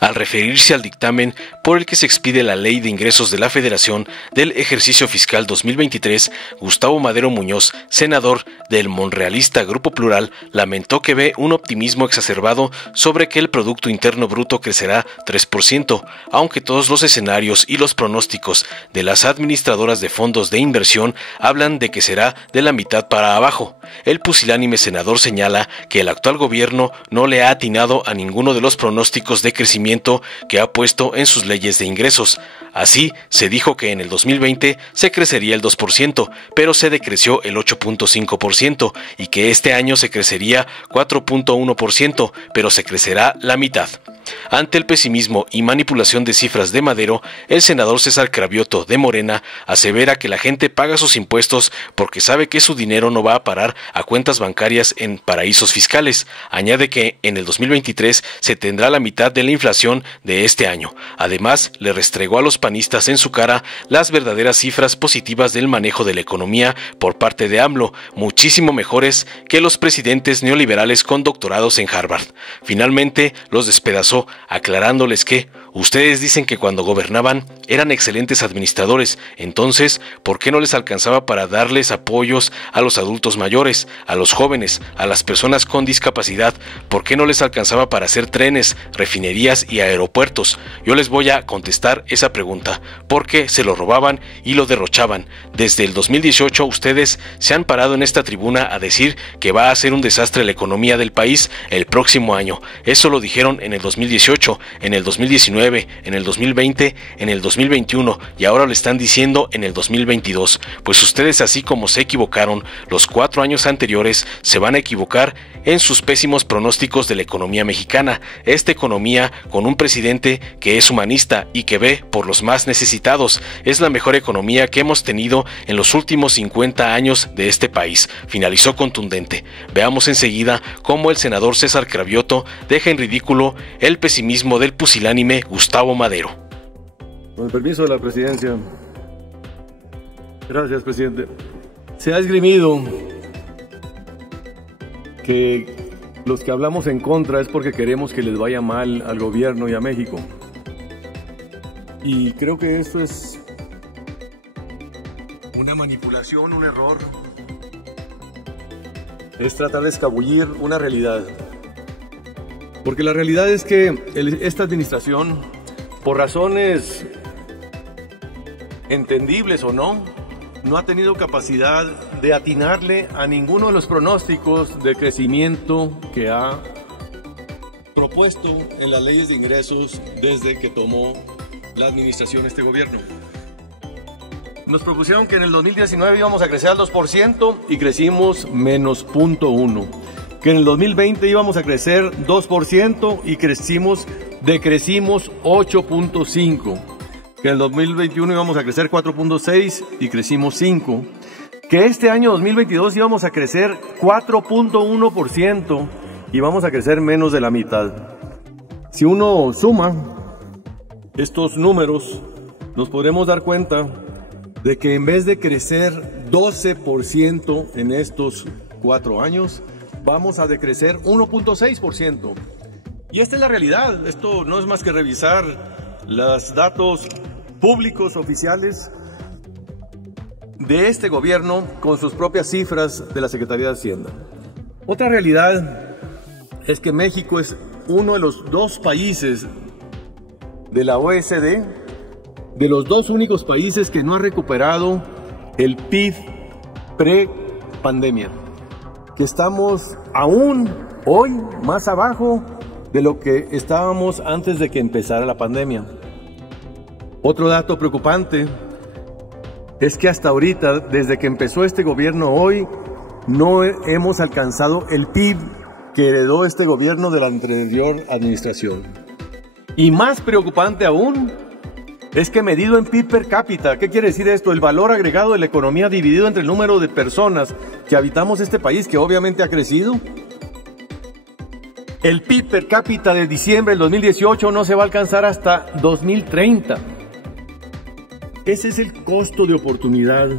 Al referirse al dictamen por el que se expide la Ley de Ingresos de la Federación del ejercicio fiscal 2023, Gustavo Madero Muñoz, senador del monrealista Grupo Plural, lamentó que ve un optimismo exacerbado sobre que el Producto Interno Bruto crecerá 3%, aunque todos los escenarios y los pronósticos de las administradoras de fondos de inversión hablan de que será de la mitad para abajo. El pusilánime senador señala que el actual gobierno no le ha atinado a ninguno de los pronósticos de crecimiento que ha puesto en sus leyes de ingresos. Así, se dijo que en el 2020 se crecería el 2%, pero se decreció el 8.5%, y que este año se crecería 4.1%, pero se crecerá la mitad. Ante el pesimismo y manipulación de cifras de Madero, el senador César Cravioto, de Morena, asevera que la gente paga sus impuestos porque sabe que su dinero no va a parar a cuentas bancarias en paraísos fiscales. Añade que en el 2023 se tendrá la mitad de la inflación de este año. Además, le restregó a los panistas en su cara las verdaderas cifras positivas del manejo de la economía por parte de AMLO, muchísimo mejores que los presidentes neoliberales con doctorados en Harvard. Finalmente, los despedazó, aclarándoles que ustedes dicen que cuando gobernaban eran excelentes administradores, entonces, ¿por qué no les alcanzaba para darles apoyos a los adultos mayores, a los jóvenes, a las personas con discapacidad? ¿Por qué no les alcanzaba para hacer trenes, refinerías y aeropuertos? Yo les voy a contestar esa pregunta, porque se lo robaban y lo derrochaban. Desde el 2018 ustedes se han parado en esta tribuna a decir que va a ser un desastre la economía del país el próximo año. Eso lo dijeron en el 2018, en el 2019, en el 2020, en el 2021 y ahora lo están diciendo en el 2022. Pues ustedes, así como se equivocaron los 4 años anteriores, se van a equivocar en sus pésimos pronósticos de la economía mexicana. Esta economía con un presidente que es humanista y que ve por los más necesitados es la mejor economía que hemos tenido en los últimos 50 años de este país, finalizó contundente. Veamos enseguida cómo el senador César Cravioto deja en ridículo el pesimismo del pusilánime Gustavo Madero. Con el permiso de la presidencia. Gracias, presidente. Se ha esgrimido que los que hablamos en contra es porque queremos que les vaya mal al gobierno y a México. Y creo que esto es una manipulación, un error. Es tratar de escabullir una realidad. Porque la realidad es que esta administración, por razones entendibles o no ha tenido capacidad de atinarle a ninguno de los pronósticos de crecimiento que ha propuesto en las leyes de ingresos desde que tomó la administración este gobierno. Nos propusieron que en el 2019 íbamos a crecer al 2% y crecimos menos 0.1%. Que en el 2020 íbamos a crecer 2% y decrecimos 8.5%. Que en el 2021 íbamos a crecer 4.6% y crecimos 5%. Que este año 2022 íbamos a crecer 4.1% y vamos a crecer menos de la mitad. Si uno suma estos números, nos podremos dar cuenta de que en vez de crecer 12% en estos 4 años, vamos a decrecer 1.6%. Y esta es la realidad. Esto no es más que revisar los datos públicos oficiales de este gobierno con sus propias cifras de la Secretaría de Hacienda. Otra realidad es que México es uno de los 2 países de la OECD, de los 2 únicos países que no ha recuperado el PIB pre-pandemia, que estamos aún hoy más abajo de lo que estábamos antes de que empezara la pandemia. Otro dato preocupante es que hasta ahorita, desde que empezó este gobierno hoy, no hemos alcanzado el PIB que heredó este gobierno de la anterior administración. Y más preocupante aún es que medido en PIB per cápita, ¿qué quiere decir esto? El valor agregado de la economía dividido entre el número de personas que habitamos este país, que obviamente ha crecido. El PIB per cápita de diciembre del 2018 no se va a alcanzar hasta 2030. Ese es el costo de oportunidad,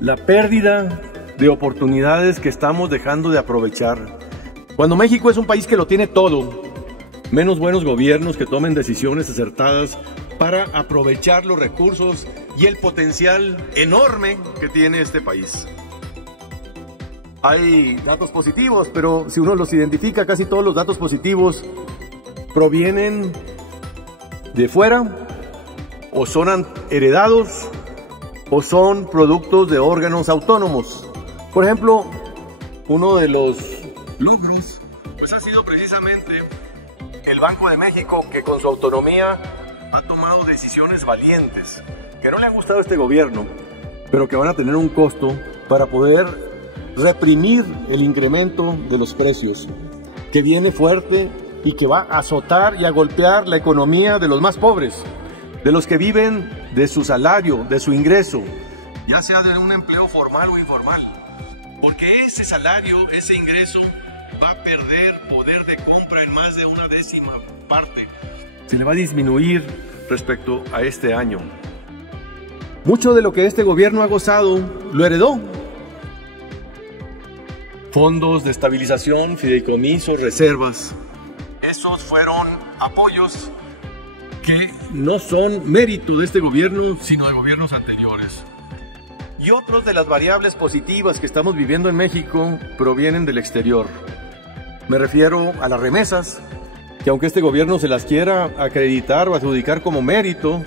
la pérdida de oportunidades que estamos dejando de aprovechar. Cuando México es un país que lo tiene todo, menos buenos gobiernos que tomen decisiones acertadas para aprovechar los recursos y el potencial enorme que tiene este país. Hay datos positivos, pero si uno los identifica, casi todos los datos positivos provienen de fuera, o son heredados, o son productos de órganos autónomos. Por ejemplo, uno de los logros pues ha sido precisamente el Banco de México, que con su autonomía ha tomado decisiones valientes, que no le han gustado a este gobierno, pero que van a tener un costo para poder reprimir el incremento de los precios, que viene fuerte y que va a azotar y a golpear la economía de los más pobres, de los que viven de su salario, de su ingreso, ya sea de un empleo formal o informal, porque ese salario, ese ingreso va a perder poder de compra en más de una décima parte. Se le va a disminuir respecto a este año. Mucho de lo que este gobierno ha gozado lo heredó. Fondos de estabilización, fideicomisos, reservas. Esos fueron apoyos que no son mérito de este gobierno, sino de gobiernos anteriores. Y otros de las variables positivas que estamos viviendo en México provienen del exterior. Me refiero a las remesas, que aunque este gobierno se las quiera acreditar o adjudicar como mérito,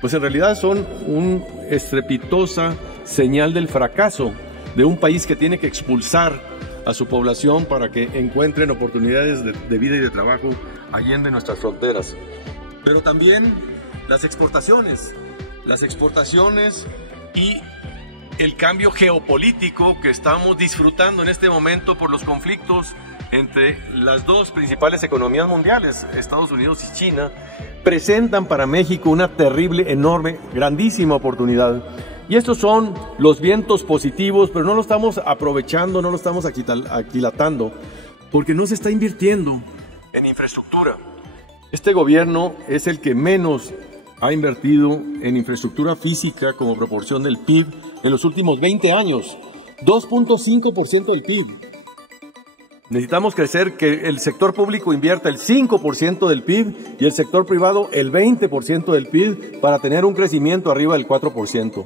pues en realidad son una estrepitosa señal del fracaso de un país que tiene que expulsar a su población para que encuentren oportunidades de vida y de trabajo allende nuestras fronteras. Pero también las exportaciones y el cambio geopolítico que estamos disfrutando en este momento por los conflictos entre las dos principales economías mundiales, Estados Unidos y China, presentan para México una terrible, enorme, grandísima oportunidad. Y estos son los vientos positivos, pero no lo estamos aprovechando, no lo estamos aquilatando, porque no se está invirtiendo en infraestructura. Este gobierno es el que menos ha invertido en infraestructura física como proporción del PIB en los últimos 20 años, 2.5% del PIB. Necesitamos crecer, que el sector público invierta el 5% del PIB y el sector privado el 20% del PIB para tener un crecimiento arriba del 4%.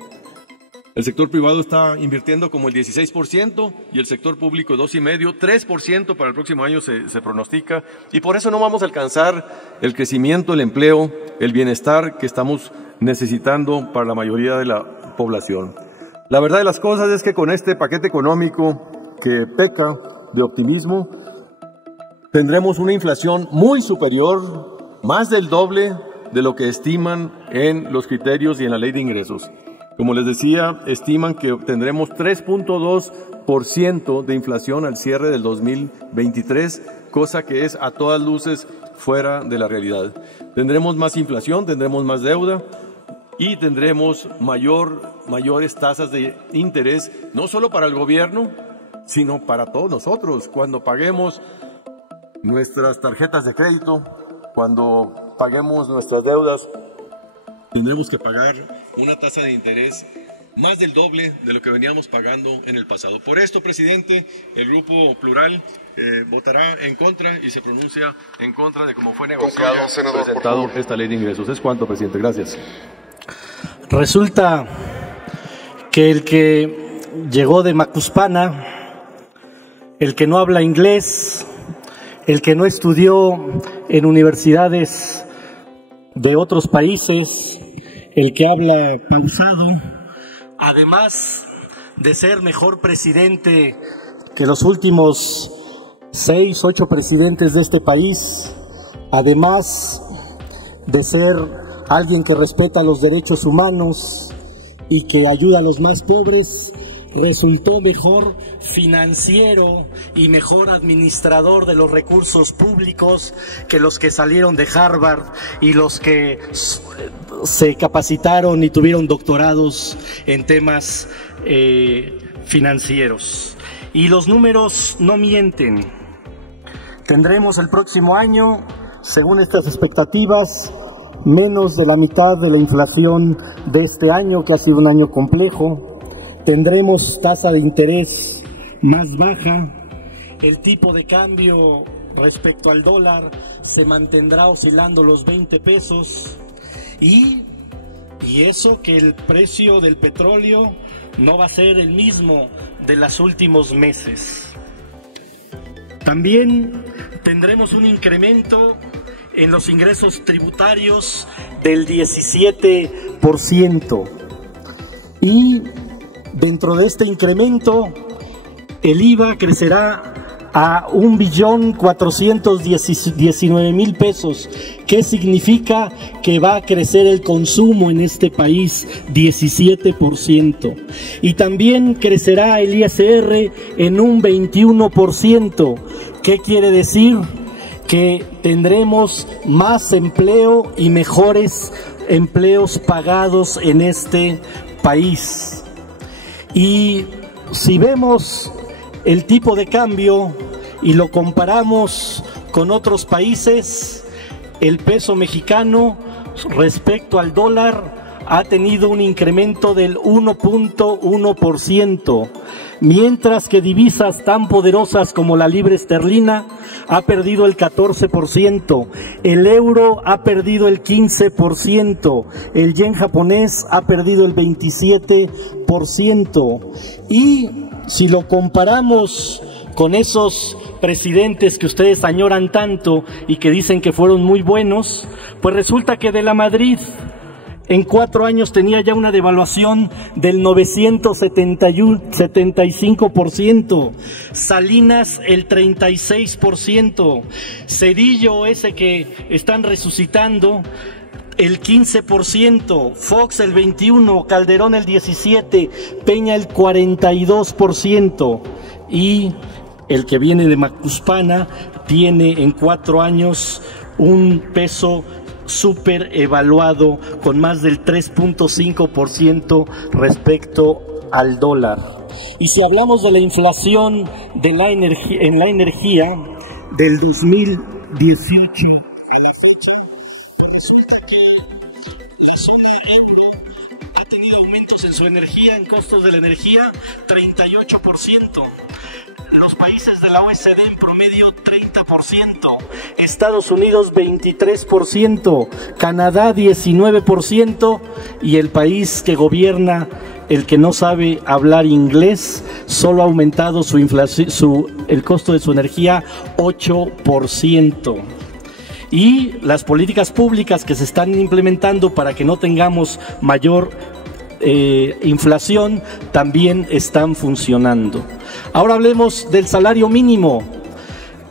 El sector privado está invirtiendo como el 16% y el sector público 2,5%, 3% para el próximo año se pronostica, y por eso no vamos a alcanzar el crecimiento, el empleo, el bienestar que estamos necesitando para la mayoría de la población. La verdad de las cosas es que con este paquete económico que peca de optimismo, tendremos una inflación muy superior, más del doble de lo que estiman en los criterios y en la ley de ingresos. Como les decía, estiman que tendremos 3.2% de inflación al cierre del 2023, cosa que es a todas luces fuera de la realidad. Tendremos más inflación, tendremos más deuda y tendremos mayores tasas de interés, no solo para el gobierno, sino para todos nosotros. Cuando paguemos nuestras tarjetas de crédito, cuando paguemos nuestras deudas, tendremos que pagar una tasa de interés más del doble de lo que veníamos pagando en el pasado. Por esto, presidente, el Grupo Plural votará en contra y se pronuncia en contra de cómo fue negociado, presentado esta ley de ingresos. ¿Es cuánto, presidente? Gracias. Resulta que el que llegó de Macuspana, el que no habla inglés, el que no estudió en universidades de otros países, el que habla pausado, además de ser mejor presidente que los últimos 6, 8 presidentes de este país, además de ser alguien que respeta los derechos humanos y que ayuda a los más pobres, resultó mejor financiero y mejor administrador de los recursos públicos que los que salieron de Harvard y los que se capacitaron y tuvieron doctorados en temas financieros. Y los números no mienten. Tendremos el próximo año, según estas expectativas, menos de la mitad de la inflación de este año, que ha sido un año complejo. Tendremos tasa de interés más baja, el tipo de cambio respecto al dólar se mantendrá oscilando los 20 pesos y eso que el precio del petróleo no va a ser el mismo de los últimos meses. También tendremos un incremento en los ingresos tributarios del 17%. Y dentro de este incremento, el IVA crecerá a 1.419.000 pesos. ¿Qué significa? Que va a crecer el consumo en este país 17%. Y también crecerá el ISR en un 21%. ¿Qué quiere decir? Que tendremos más empleo y mejores empleos pagados en este país. Y si vemos el tipo de cambio y lo comparamos con otros países, el peso mexicano respecto al dólar ha tenido un incremento del 1.1%, mientras que divisas tan poderosas como la libra esterlina ha perdido el 14%, el euro ha perdido el 15%, el yen japonés ha perdido el 27%. Y si lo comparamos con esos presidentes que ustedes añoran tanto y que dicen que fueron muy buenos, pues resulta que de la Madrid en 4 años tenía ya una devaluación del 975%, Salinas el 36%, Cedillo ese que están resucitando el 15%, Fox el 21%, Calderón el 17%, Peña el 42%, y el que viene de Macuspana tiene en 4 años un peso súper evaluado con más del 3.5% respecto al dólar. Y si hablamos de la inflación de la en la energía del 2018 a la fecha, resulta que la zona euro ha tenido aumentos en su energía, en costos de la energía, 38%. Los países de la OECD en promedio 30%, Estados Unidos 23%, Canadá 19%, y el país que gobierna, el que no sabe hablar inglés, solo ha aumentado su inflación, el costo de su energía 8%. Y las políticas públicas que se están implementando para que no tengamos mayor inflación también están funcionando. Ahora hablemos del salario mínimo.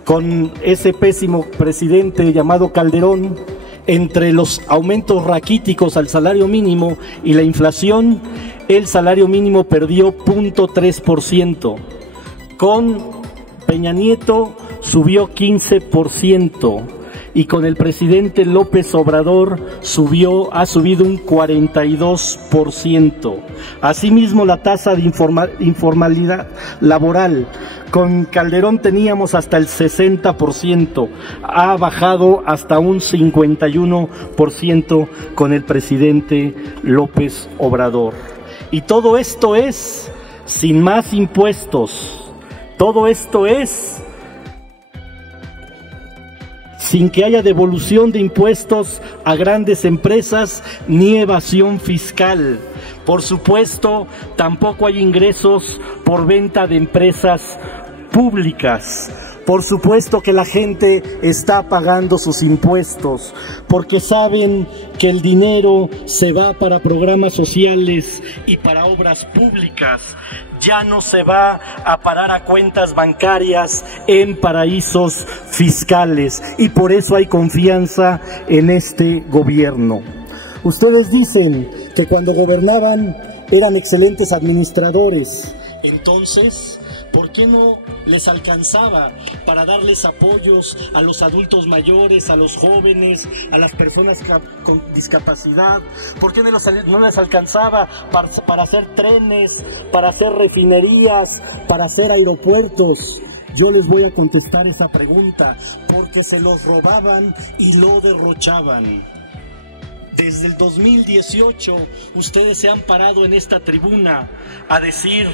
Con ese pésimo presidente llamado Calderón, entre los aumentos raquíticos al salario mínimo y la inflación, el salario mínimo perdió 0.3%. Con Peña Nieto subió 15%. Y con el presidente López Obrador ha subido un 42%. Asimismo, la tasa de informalidad laboral, con Calderón teníamos hasta el 60%, ha bajado hasta un 51% con el presidente López Obrador. Y todo esto es sin más impuestos, todo esto es sin que haya devolución de impuestos a grandes empresas ni evasión fiscal. Por supuesto, tampoco hay ingresos por venta de empresas públicas. Por supuesto que la gente está pagando sus impuestos porque saben que el dinero se va para programas sociales y para obras públicas. Ya no se va a parar a cuentas bancarias en paraísos fiscales, y por eso hay confianza en este gobierno. Ustedes dicen que cuando gobernaban eran excelentes administradores. Entonces, ¿por qué no les alcanzaba para darles apoyos a los adultos mayores, a los jóvenes, a las personas con discapacidad? ¿Por qué no les alcanzaba para hacer trenes, para hacer refinerías, para hacer aeropuertos? Yo les voy a contestar esa pregunta: porque se los robaban y lo derrochaban. Desde el 2018 ustedes se han parado en esta tribuna a decir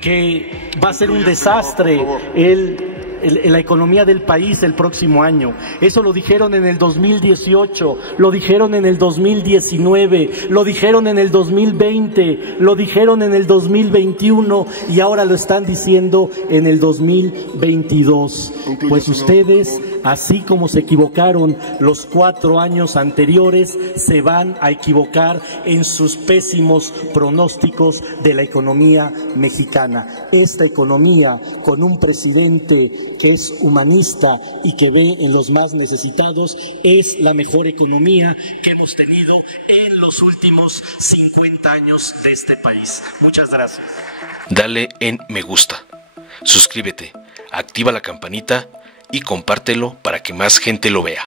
que va a ser un desastre el la economía del país el próximo año. Eso lo dijeron en el 2018, lo dijeron en el 2019, lo dijeron en el 2020, lo dijeron en el 2021 y ahora lo están diciendo en el 2022. Pues ustedes, así como se equivocaron los 4 años anteriores, se van a equivocar en sus pésimos pronósticos de la economía mexicana. Esta economía, con un presidente que es humanista y que ve en los más necesitados, es la mejor economía que hemos tenido en los últimos 50 años de este país. Muchas gracias. Dale en me gusta, suscríbete, activa la campanita y compártelo para que más gente lo vea.